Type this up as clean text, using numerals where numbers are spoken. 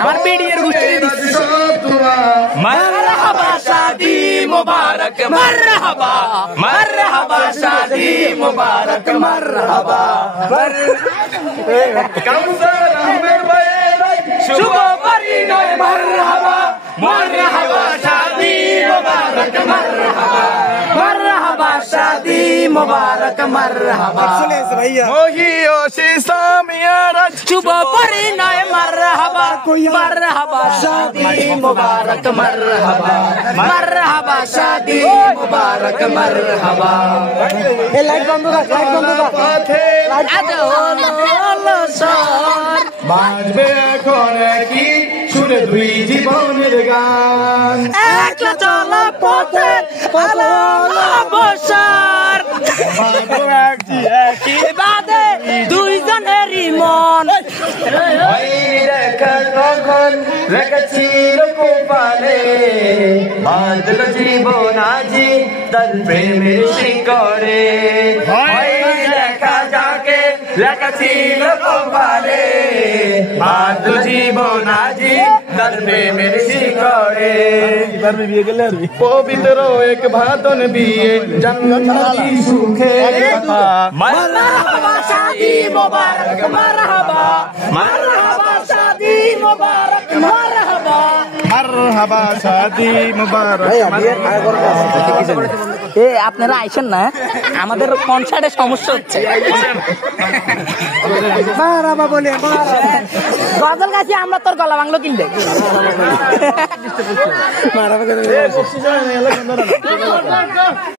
আমার বিডিএর গোষ্ঠী মারহাবা শাদি মুবারক মারহাবা মারহাবা শাদি মুবারক মারহাবা কাউসার আহমেদ ভাই শুভ পরিণয় মারহাবা মারহাবা শাদি মুবারক মারহাবা মারহাবা শাদি মুবারক মারহাবা মোহিও সিসামিয়ারা শুভ পরিণয় মারহাবা মারহাবা শাদি মুবারক মারহাবা মারহাবা শাদি মুবারক মারহাবা এই লাইট বন্ধ কর আজ হলো সর বাজবে এখন কি সুরে দুই জীবনের গান একলা চলা পথে আলো বসার একই বাদে দুইজনেরই মন দেখা তখন রেখেছিল কোপালে বাঁধল জীবন আজি তার প্রেমের শিকড়ে দেখা যাকে লেখা ছিল কপালে বাঁধল জীবন আজি তার প্রেমের শিকড়ে পবিত্র এক ভাতন বিয়ে জান্নাতি সুখের কথা মারহাবা শাদি মুবারক মারহাবা মারহাবা শাদি মুবারক মারহাবা মারহাবা শাদি মুবারক এ আপনারা আইছেন না আমাদের কনসার্টে সমস্যা হচ্ছে মারহাবা বলে গজল গাছি আমরা তোর গলা বাংলো কিনবে মারহাবা